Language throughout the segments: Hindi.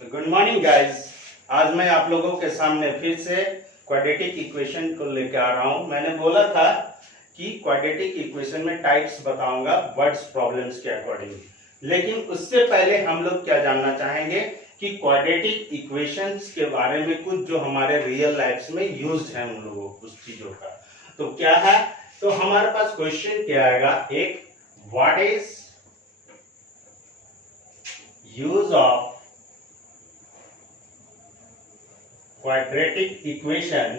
Good morning guys. आज मैं आप लोगों के सामने फिर से क्वाड्रेटिक इक्वेशन को लेकर आ रहा हूं। मैंने बोला था कि क्वाड्रेटिक इक्वेशन में टाइप्स बताऊंगा वर्ड्स प्रॉब्लम्स के अकॉर्डिंग, लेकिन उससे पहले हम लोग क्या जानना चाहेंगे कि क्वाड्रेटिक इक्वेशंस के बारे में कुछ जो हमारे रियल लाइफ में यूज्ड है उन लोगों उस चीजों का। तो क्या है, तो हमारे पास क्वेश्चन क्या आएगा, एक what is use of quadratic equation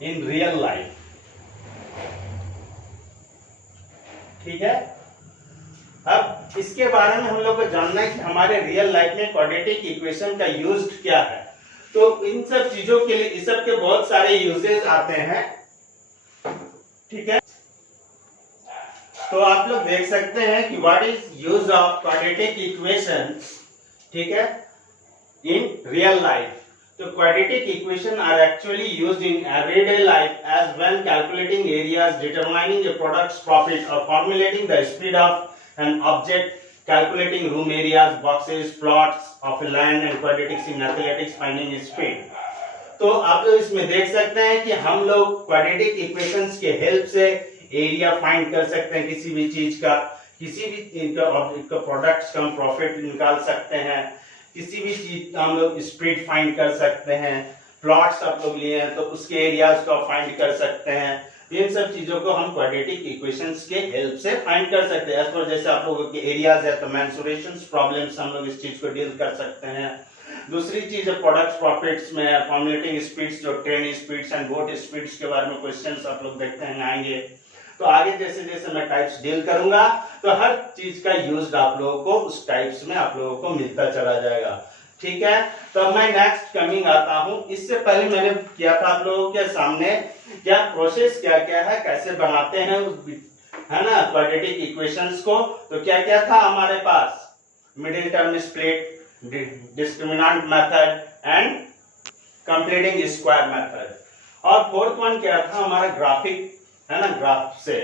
in real life। ठीक है, अब इसके बारे में हम लोग को जानना है कि हमारे रियल लाइफ में क्वाड्रेटिक इक्वेशन का यूज क्या है। तो इन सब चीजों के लिए इस सब के बहुत सारे यूजेस आते हैं। ठीक है, तो आप लोग देख सकते हैं कि what is use of quadratic equations, ठीक है, इन रियल लाइफ। तो quadratic equation are actually used in everyday life as when calculating areas, determining a products profit और formulating the speed of an object, calculating room areas, boxes, plots of land and quadratics in athletics, finding speed. तो आप लोग इसमें देख सकते हैं कि हम लोग क्वाड्रेटिक इक्वेशंस के हेल्प से एरिया फाइंड कर सकते हैं किसी भी चीज का, किसी भी ऑब्जेक्ट का प्रोडक्ट्स का हम प्रॉफिट निकाल सकते हैं, किसी भी चीज का हम लोग स्पीड फाइंड कर सकते हैं, प्लॉट्स आप लोग लिए हैं तो उसके एरियाज को फाइंड कर सकते हैं। इन सब चीजों को हम क्वाड्रेटिक इक्वेशंस के हेल्प से फाइंड कर सकते हैं। एज पर जैसे आप लोगों के एरियाज है तो मेंसुरेशंस प्रॉब्लम्स हम लोग इस चीज को डील कर सकते हैं। दूसरी चीज है प्रोडक्ट्स प्रॉफिट्स में फॉर्मुलेटिंग स्पीड्स, जो train speeds and boat speeds के बारे में क्वेश्चंस आप लोग देखते हैं आएंगे। तो आगे जैसे जैसे मैं टाइप्स डील करूंगा तो हर चीज का यूज आप लोगों को उस टाइप्स में आप लोगों को मिलता चला जाएगा। ठीक है, तो अब मैं नेक्स्ट कमिंग आता हूं। इससे पहले मैंने किया था आप लोगों के सामने क्या प्रोसेस क्या क्या है, कैसे बनाते हैं है ना क्वाड्रेटिक इक्वेशंस को। तो क्या क्या था हमारे पास, middle term split, discriminant method and completing square method. और फोर्थ वन क्या था हमारा ग्राफिक, है ना, ग्राफ से।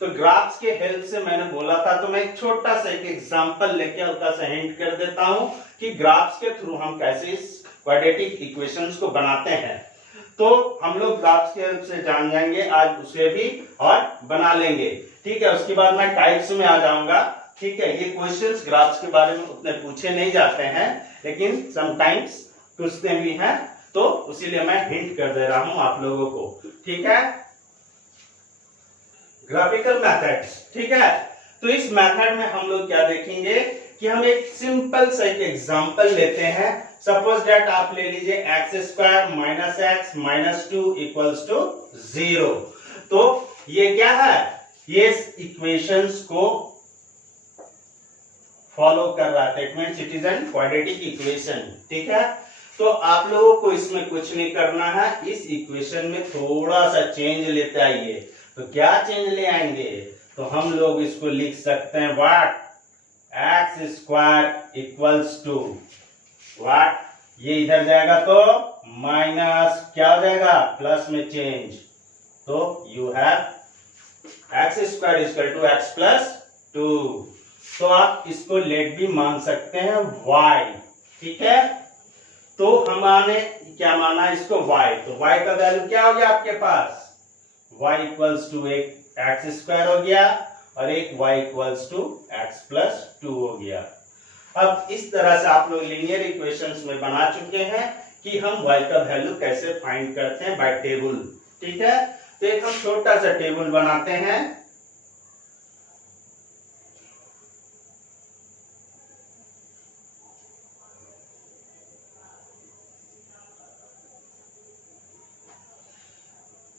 तो ग्राफ्स के हेल्प से मैंने बोला था, तो मैं एक छोटा सा एक एग्जांपल लेके हल्का सा हिंट कर देता हूं कि ग्राफ्स के थ्रू हम कैसे इस क्वाड्रेटिक इक्वेशंस को बनाते हैं। तो हम लोग ग्राफ्स के हेल्प से जान जाएंगे आज उसे भी और बना लेंगे। ठीक है, उसके बाद मैं टाइप्स में आ जाऊंगा। ठीक है, ये क्वेश्चंस ग्राफ्स के बारे में उतने पूछे नहीं जाते हैं, लेकिन समटाइम्स पूछते भी हैं, तो इसीलिए मैं हिंट कर दे रहा हूं आप लोगों को। ठीक है, ग्राफिकल मेथड्स। ठीक है, तो इस मेथड में हम लोग क्या देखेंगे कि हम एक सिंपल सा एक एग्जांपल लेते हैं। सपोज दैट आप ले लीजिए x square minus x minus 2 equals to 0। तो ये क्या है, ये इक्वेशंस को फॉलो कर रहा है, that means it is an quadratic equation. ठीक है, तो आप लोगों को इसमें कुछ नहीं करना है, इस इक्वेशन में थोड़ा सा चेंज लेते आइए। तो क्या चेंज ले आएंगे, तो हम लोग इसको लिख सकते हैं what x square equals to what, ये इधर जाएगा तो माइनस क्या हो जाएगा, प्लस में चेंज। तो you have x square equal to x plus 2। तो आप इसको लेट भी मान सकते हैं y। ठीक है, तो हमने क्या माना इसको y, तो y का वैल्यू क्या हो गया आपके पास, y इक्वल्स टू एक एक्स स्क्वायर हो गया और एक y equals to x plus 2 हो गया। अब इस तरह से आप लोग लीनियर इक्वेशंस में बना चुके हैं कि हम y का वैल्यू कैसे फाइंड करते हैं बाय टेबल। ठीक है, तो एक हम छोटा सा टेबल बनाते हैं।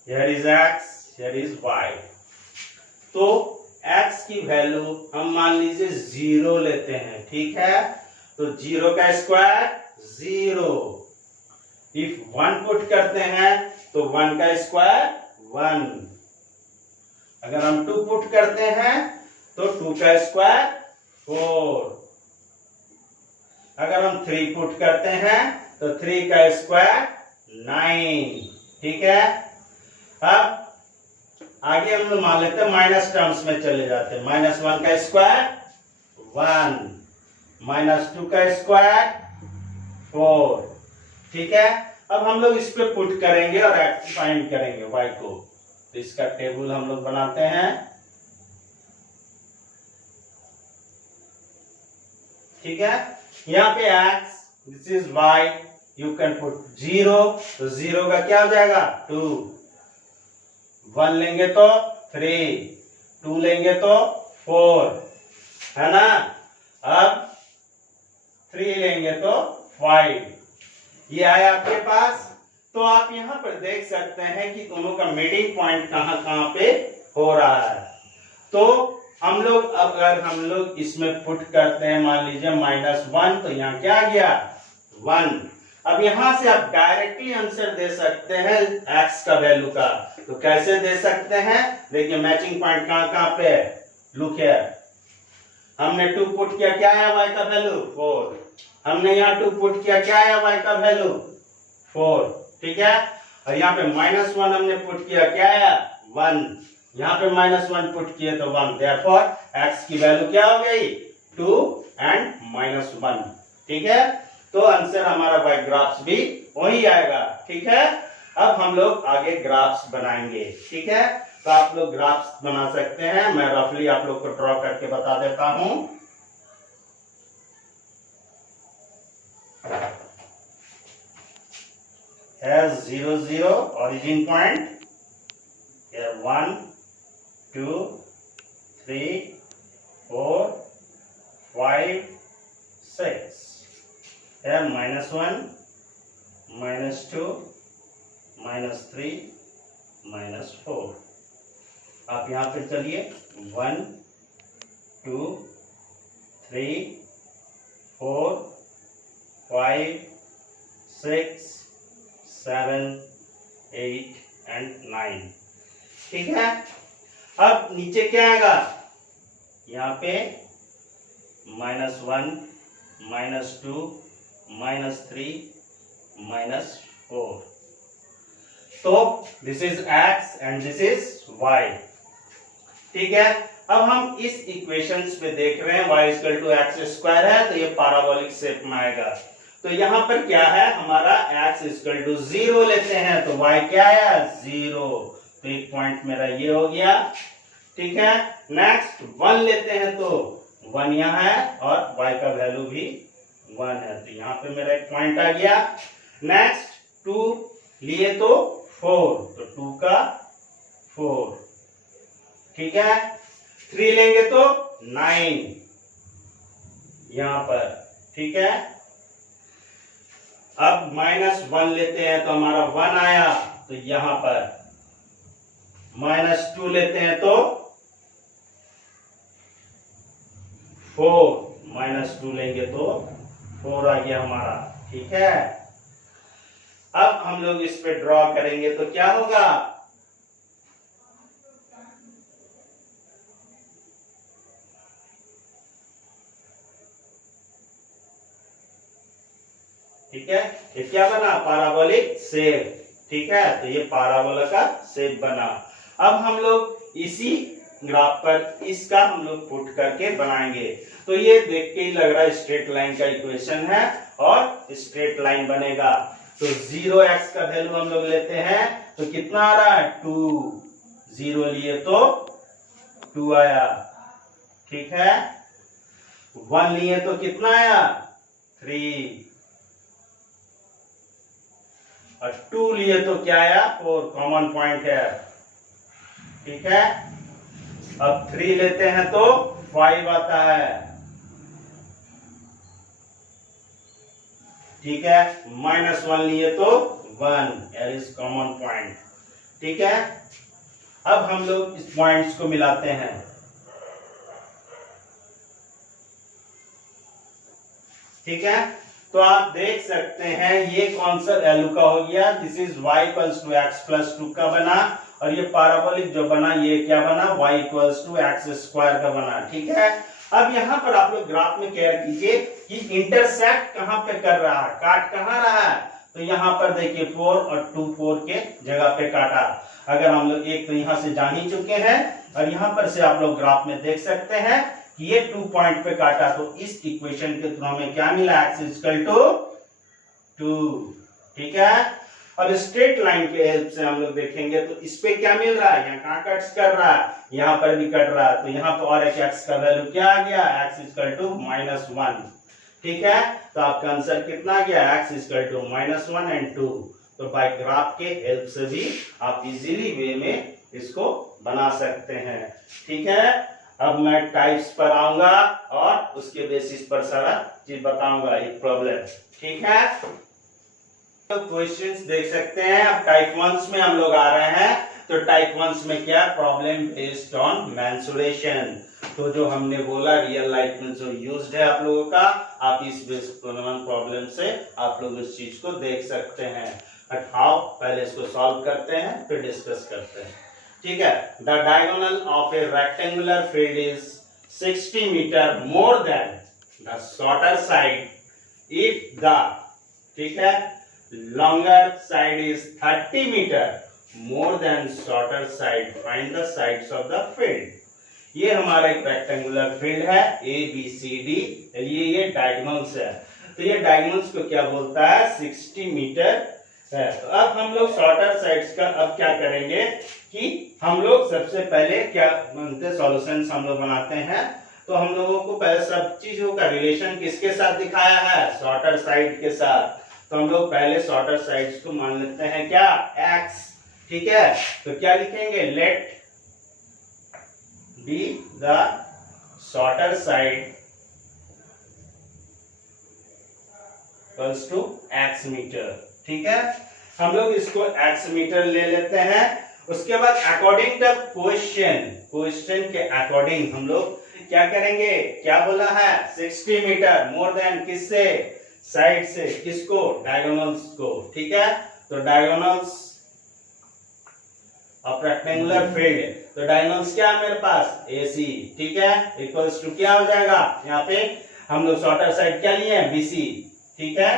Here is x, here is y। तो x की वैल्यू हम मान लीजिए 0 लेते हैं। ठीक है, तो 0 का स्क्वायर 0। इफ 1 पुट करते हैं तो 1 का स्क्वायर 1। अगर हम 2 पुट करते हैं तो 2 का स्क्वायर 4। अगर हम 3 पुट करते हैं तो 3 का स्क्वायर 9। ठीक है, अब आगे हम लोग मान लेते हैं माइनस टर्म्स में चले जाते हैं। -1 का स्क्वायर 1, -2 का स्क्वायर 4। ठीक है, अब हम लोग इस पे पुट करेंगे और फाइंड करेंगे y को। तो इसका टेबल हम लोग बनाते हैं। ठीक है, यहाँ पे x, this is y, you can put 0, तो 0 का क्या हो जाएगा 2, 1 लेंगे तो 3, 2 लेंगे तो 4, है ना। अब 3 लेंगे तो 5, ये आया आपके पास। तो आप यहाँ पर देख सकते हैं कि दोनों का मीटिंग पॉइंट कहाँ कहाँ पे हो रहा है। तो हम लोग अगर हम लोग इसमें पुट करते हैं, मान लीजिए -1, तो यहाँ क्या आ गया 1। अब यहां से आप डायरेक्टली आंसर दे सकते हैं x का वैल्यू का। तो कैसे दे सकते हैं, देखिए मैचिंग पॉइंट कहाँ कहाँ पे है। लुक हियर, हमने 2 पुट किया, क्या आया y का वैल्यू 4। हमने यहाँ 2 पुट किया, क्या आया y का वैल्यू 4। ठीक है, और यहाँ पे -1 हमने पुट किया, क्या आया 1। यहाँ पे -1 पुट किए तो 1, देयरफॉर x की वैल्यू क्या हो गई 2 एंड -1। ठीक है, तो आंसर हमारा बाय ग्राफ्स भी वही आएगा। ठीक है, अब हम लोग आगे ग्राफ्स बनाएंगे। ठीक है, तो आप लोग ग्राफ्स बना सकते हैं, मैं रफली आप लोग को ड्रॉ करके बता देता हूं। है 0 0 origin point, here 1 2 3 4 5 6, here -1 -2 -3 -4। आप यहाँ पे चलिए 1 2 3 4 5 6 7 8 एंड 9। ठीक है, अब नीचे क्या आएगा, यहाँ पे -1 -2 -3 -4। तो this is x and this is y। ठीक है, अब हम इस इक्वेशंस पे देख रहे हैं y = x² है, तो ये पैराबोलिक शेप में आएगा। तो यहाँ पर क्या है हमारा x = 0 लेते हैं, तो y क्या आया 0, तो एक पॉइंट मेरा ये हो गया। ठीक है, नेक्स्ट 1 लेते हैं तो 1 यहाँ है और y का वैल्यू भी 1 है, तो यहाँ पे मेरा एक पॉइंट आ गया। नेक्स्ट 2 लिए तो 4, तो 2 का 4। ठीक है, 3 लेंगे तो 9 यहाँ पर। ठीक है, अब -1 लेते हैं तो हमारा 1 आया, तो यहां पर -2 लेते हैं तो 4, -2 लेंगे तो 4 आ गया हमारा। ठीक है, अब हम लोग इस पे ड्रॉ करेंगे तो क्या होगा, ठीक है, ये क्या बना पैराबोलिक शेप। ठीक है, तो ये पैराबोला का शेप बना। अब हम लोग इसी ग्राफ पर इसका हम लोग पुट करके बनाएंगे। तो ये देख के ही लग रहा है स्ट्रेट लाइन का इक्वेशन है और स्ट्रेट लाइन बनेगा। तो 0x का वैल्यू हम लोग लेते हैं, तो कितना आ रहा है 2, 0 लिए तो 2 आया। ठीक है, 1 लिए तो कितना आया 3, और 2 लिए तो क्या आया 4, कॉमन पॉइंट है। ठीक है, अब 3 लेते हैं तो 5 आता है। ठीक है, -1 लिए तो 1, दैट इज कॉमन पॉइंट। ठीक है, अब हम लोग इस पॉइंट्स को मिलाते हैं। ठीक है, तो आप देख सकते हैं ये कौन सा वैल्यू का हो गया, दिस इज y = x + 2 का बना, और ये पैराबोलिक जो बना ये क्या बना y = x² का बना। ठीक है, अब यहाँ पर आप लोग ग्राफ में केयर कीजिए कि इंटरसेक्ट कहाँ पे कर रहा है, काट कहाँ रहा है, तो यहाँ पर देखिए 4 और 2 4 के जगह पे काटा। अगर हम लोग एक तो यहाँ से जान ही चुके हैं और यहाँ पर से आप लोग ग्राफ में देख सकते हैं कि ये 2 पॉइंट पे काटा, तो इस इक्वेशन के थ्रू हमें क्या मिला, x इक्वल टू 2। ठीक है, अब स्ट्रेट लाइन के हेल्प से हम लोग देखेंगे तो इस पे क्या मिल रहा है, यहाँ कहाँ कट्स कर रहा है, यहाँ पर भी कट रहा है, तो यहाँ पर और एक x का वैल्यू क्या आ गया, x इक्वल टू -1। ठीक है, तो आपका आंसर कितना आ गया, x इक्वल टू -1 एंड 2। तो बाय ग्राफ के हेल्प से भी आप इजीली वे में इसको बना सकते हैं। ठीक है, अब मैं टाइप्स पर आऊंगा और उसके बेसिस पर सारा चीज बताऊंगा, एक प्रॉब्लम। ठीक है, तो क्वेश्चंस देख सकते हैं। अब टाइप 1 में हम लोग आ रहे हैं, तो टाइप 1 में क्या, प्रॉब्लम बेस्ड ऑन मेंसुरेशन। तो जो हमने बोला रियल लाइफ में जो यूज्ड है आप लोगों का, आप इस बेस्ड प्रॉब्लम से आप लोग इस चीज को देख सकते हैं। बट हाउ, पहले इसको सॉल्व करते हैं फिर डिस्कस करते हैं। ठीक है, the diagonal of a rectangular field is 60 metre more than the shorter side if the, ठीक है, longer side is 30 meter more than shorter side, find the sides of the field। ये हमारा एक रेक्टेंगुलर फील्ड है ABCD, ये डायगोनल्स है। तो ये डायगोनल्स को क्या बोलता है, 60 मीटर है। तो अब हम लोग शॉर्टर साइड्स का अब क्या करेंगे कि हम लोग सबसे पहले क्या बनते, सॉल्यूशंस हम लोग बनाते हैं। तो हम लोगों को पहले सब चीजों का रिलेशन किसके साथ दिखाया है, शॉर्टर साइड के साथ। तो हम लोग पहले शॉर्टर साइड्स को मान लेते हैं क्या, x। ठीक है, तो क्या लिखेंगे, let be the shorter side equals to x metre. ठीक है, हम लोग इसको x मीटर ले लेते हैं। उसके बाद अकॉर्डिंग द क्वेश्चन के अकॉर्डिंग हम लोग क्या करेंगे, क्या बोला है, 60 मीटर मोर देन किससे, साइड से, किसको, डायगोनल्स को। ठीक है, तो डायगोनल्स ऑफ रेक्टेंगुलर फील्ड, तो डायगोनल्स क्या है मेरे पास, AC। ठीक है, इक्वल्स टू क्या हो जाएगा, यहाँ पे हम लोग शॉर्टर साइड क्या लिए हैं, BC। ठीक है,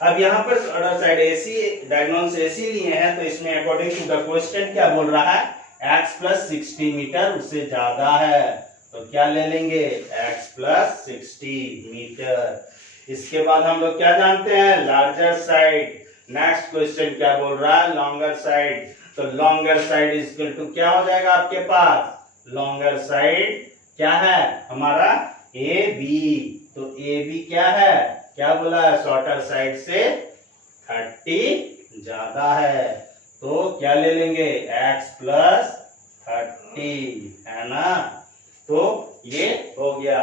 अब यहाँ पर shorter side AC, diagonals AC लिए हैं, तो इसमें अकॉर्डिंग टू द क्वेश्चन क्या बोल रहा है, x प्लस 60 मीटर उससे ज्यादा है, तो क्या ले लेंगे, x प्लस 60 मीटर। इसके बाद हम लोग क्या जानते हैं, लार्जर साइड। नेक्स्ट क्वेश्चन क्या बोल रहा है, लॉन्गर साइड। तो longer side is equal to क्या हो जाएगा आपके पास, लॉन्गर साइड क्या है हमारा, AB। तो AB क्या है, क्या बोला है, शॉर्टर साइड से 30 ज्यादा है, तो क्या ले लेंगे, x प्लस 30, है ना। तो ये हो गया।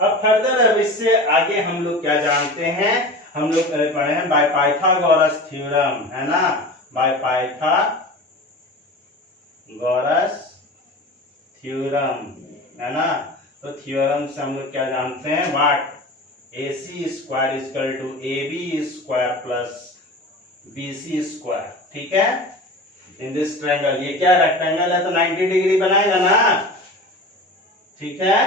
अब फर्दर, अब इससे आगे हम लोग क्या जानते हैं, हम लोग पढ़े हैं बाय पाइथागोरस थ्योरम, है ना, बाय पाइथागोरस थ्योरम, है ना। तो थ्योरम से हम लोग क्या जानते हैं, what, AC square equal to AB square plus BC square. ठीक है, इन दिस ट्रायंगल, ये क्या रेक्टेंगल है तो 90 डिग्री बनाएगा ना। ठीक है,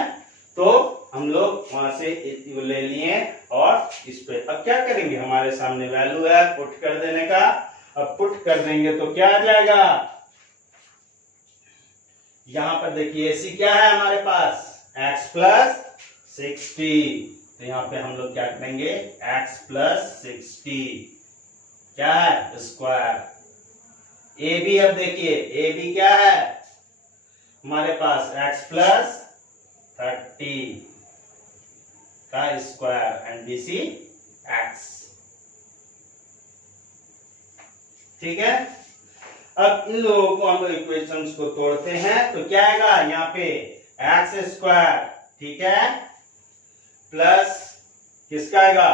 तो हम लोग वहां से ले लिए और इस पे अब क्या करेंगे, हमारे सामने वैल्यू है पुट कर देने का। अब पुट कर देंगे तो क्या आ जाएगा, यहां पर देखिए AC क्या है हमारे पास, x प्लस 60। तो यहाँ पे हम लोग क्या करेंगे, x प्लस 60 क्या है, स्क्वायर। AB, अब देखिए AB क्या है हमारे पास, x प्लस 30 का स्क्वायर एंड BC x। ठीक है, अब इन लोगों को हम लोग इक्वेशंस को तोड़ते हैं, तो क्या आएगा यहाँ पे, x स्क्वायर, ठीक है, प्लस किसका आएगा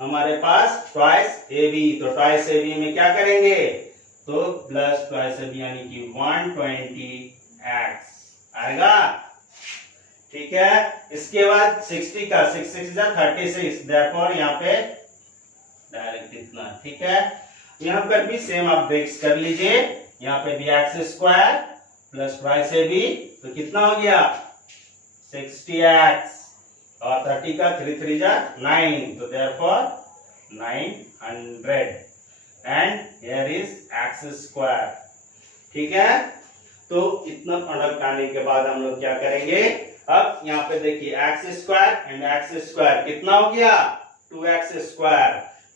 हमारे पास, ट्वाइस AB। तो ट्वाइस AB में क्या करेंगे, तो प्लस ट्वाइस AB यानी कि 120x आएगा। ठीक है, इसके बाद 60 का 6 6 36, देयरफॉर यहाँ पे डायरेक्ट इतना। ठीक है, यहाँ पर भी सेम आप देख कर लीजिए, यहाँ पे भी x square plus twice AB, तो कितना हो गया 60x, और 30 का 3 3 9, तो therefore 900 and here is x square. ठीक है, तो इतना प्रोडक्ट आने के बाद हम लोग क्या करेंगे, अब यहाँ पे देखिए x square and x square कितना हो गया 2x स्क्वायर,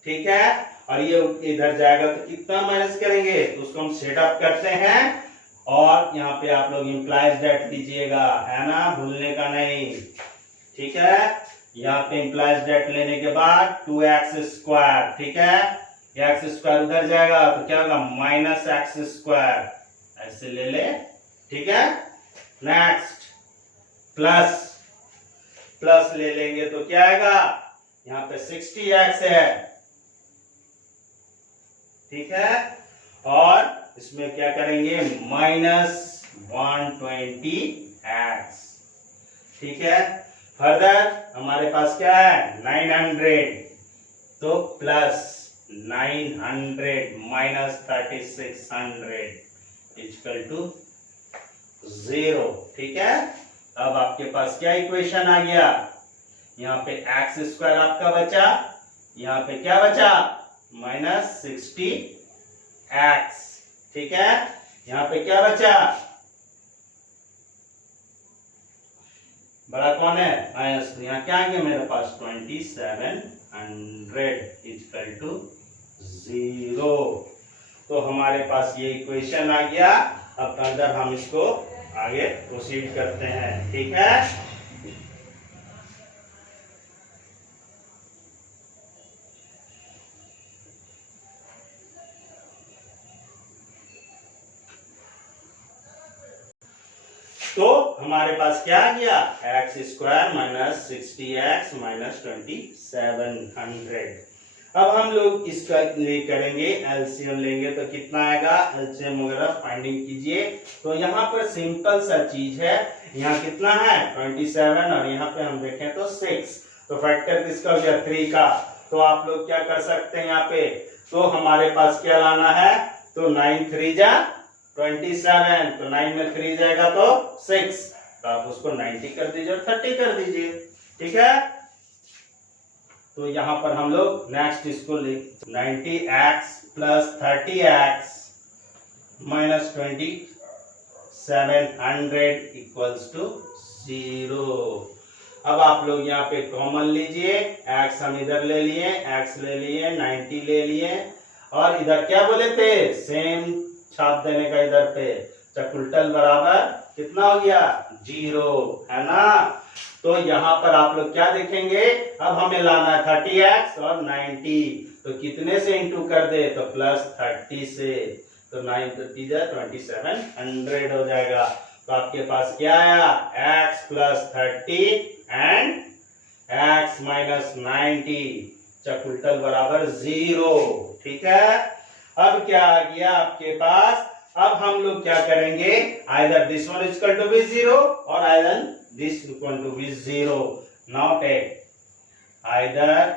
ठीक है, और ये इधर जाएगा तो कितना माइनस करेंगे, तो उसको हम सेट अप करते हैं और यहाँ पे आप लोग इम्प्लाइज डेट लीजिएगा, है ना, भूलने का नहीं, ठीक है। यहाँ पे इम्प्लाइज डेट लेने के बाद 2x स्क्वायर, ठीक है, एक्स स्क्वायर उधर जाएगा तो क्या होगा माइनस एक्स स्क्वायर, ऐसे ले ले, ठीक है। नेक्स्ट प्लस प्लस ले लेंगे तो क्या आएगा, यहाँ पे 60x है, ठीक है, और इसमें क्या करेंगे माइनस 120x, ठीक है। फर्दर हमारे पास क्या है 900, तो प्लस 900 माइनस 3600 इक्वल टू 0, ठीक है। अब आपके पास क्या इक्वेशन आ गया, यहाँ पे एक्स स्क्वायर आपका बचा, यहाँ पे क्या बचा माइनस 60x, ठीक है, यहाँ पे क्या बचा बड़ा कौन है माइनस, यहाँ क्या आ गया मेरे पास 2700 इक्वल टू 0, तो हमारे पास ये इक्वेशन आ गया। अब फर्दर हम इसको आगे प्रोसीड करते हैं, ठीक है। तो हमारे पास क्या आ गया x square minus 60x minus 2700। अब हम लोग इसका लिए करेंगे एलसीएम लेंगे तो कितना आएगा, एलसीएम वगैरह फाइंडिंग कीजिए। तो यहाँ पर सिंपल सा चीज है, यहाँ कितना है 27 और यहाँ पे हम देखें तो 6, तो फैक्टर किसका हो गया 3 का। तो आप लोग क्या कर सकते हैं यहाँ पे, तो हमारे पास क्या लाना है, तो 9 3 जा 27, तो 9 में 3 जाएगा तो 6, तो आप उसको 90 कर दीजिए और 30 कर दीजिए, ठीक है। तो यहाँ पर हम लोग नेक्स्ट इसको लिख 90x plus 30x minus 2700 equals to 0। अब आप लोग यहाँ पे कॉमन लीजिए, x हम इधर ले लिए, x ले लिए, 90 ले लिए, और इधर क्या बोले थे सेम छाप देने का, इधर पे चकुलटल बराबर कितना हो गया 0, है ना। तो यहाँ पर आप लोग क्या देखेंगे, अब हमें लाना है 30x और 90, तो कितने से इंटू कर दे, तो प्लस 30 से, तो 9 30 2700 हो जाएगा। तो आपके पास क्या आया x plus 30 and x minus 90 चकुलटल बराबर 0, ठीक है। अब क्या आ गया आपके पास, अब हम लोग क्या करेंगे, either this one equal to be 0 और either this equal to be 0। Now take either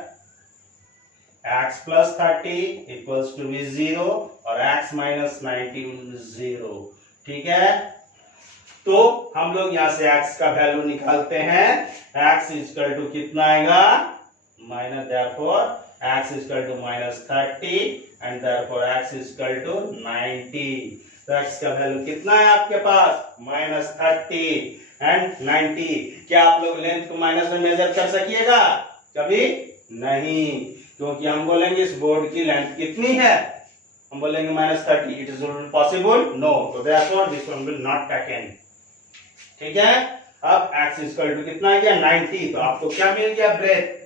x plus 30 equals to be 0 और x माइनस 90 0, ठीक है। तो हम लोग यहाँ से x का वैल्यू निकालते हैं, x इक्वल टू कितना आएगा minus, therefore x equal to minus 30 and therefore x equal to 90। तो x का वैल्यू कितना है आपके पास माइनस 30 एंड 90। क्या आप लोग लेंथ को माइनस में मेजर कर सकिएगा, कभी नहीं, क्योंकि हम बोलेंगे इस बोर्ड की लेंथ कितनी है, हम बोलेंगे minus 30, it is possible no, तो therefore this one will not taken, ठीक है। अब x इक्वल टू कितना आ गया 90, तो आपको क्या मिल गया ब्रेथ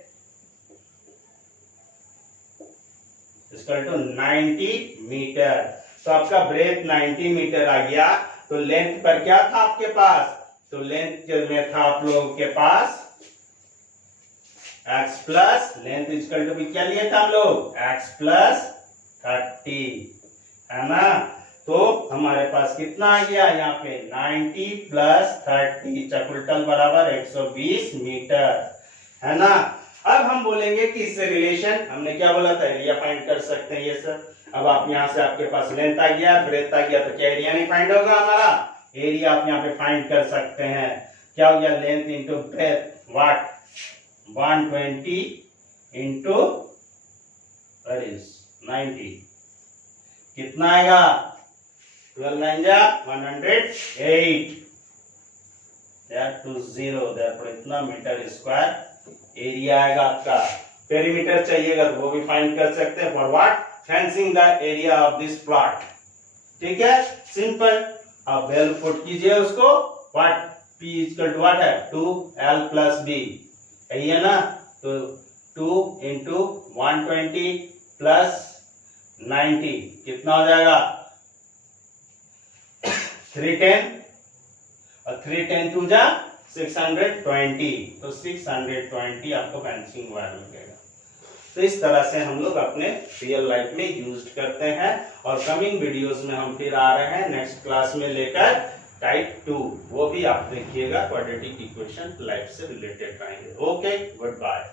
इक्वल टू 90 मीटर, तो आपका ब्रेथ 90 मीटर आ गया। तो लेंथ पर क्या था आपके पास, तो लेंथ में था आप लोगों के पास x plus length equal to भी क्या लिए था हम लोग x प्लस 30, है ना। तो हमारे पास कितना आ गया यहाँ पे 90 प्लस 30 चकुलटल बराबर 120 मीटर, है ना। अब हम बोलेंगे कि इससे रिलेशन, हमने क्या बोला था एरिया फाइंड कर सकते हैं ये सर। अब आप यहाँ से आपके पास लेंथ आ गया, ब्रेथ आ गया, तो क्या एरिया नहीं फाइंड होगा हमारा, एरिया आप यहाँ पे फाइंड कर सकते हैं। क्या हो गया length into breadth, what 120 into 90 कितना आएगा 12 9 जा 108 therefore इतना मीटर स्क्वायर एरिया आएगा आपका। पेरीमीटर चाहिएगा तो वो भी फाइंड कर सकते हैं। For what? Fencing the area of this plot. ठीक है, सिंपल। अब वैल्यू पुट कीजिए उसको। What? P equal to what है? 2L प्लस B, यही है ना? तो 2 इंटू 120 प्लस 90 कितना हो जाएगा? 310 और 310 टू जा 620, तो 620 आपको फेंसिंग वायर लगेगा। तो इस तरह से हम लोग अपने रियल लाइफ में यूज करते हैं। और कमिंग वीडियोस में हम फिर आ रहे हैं नेक्स्ट क्लास में लेकर टाइप 2, वो भी आप देखिएगा, क्वाड्रेटिक इक्वेशन लाइफ से रिलेटेड रहेंगे। Okay, good bye.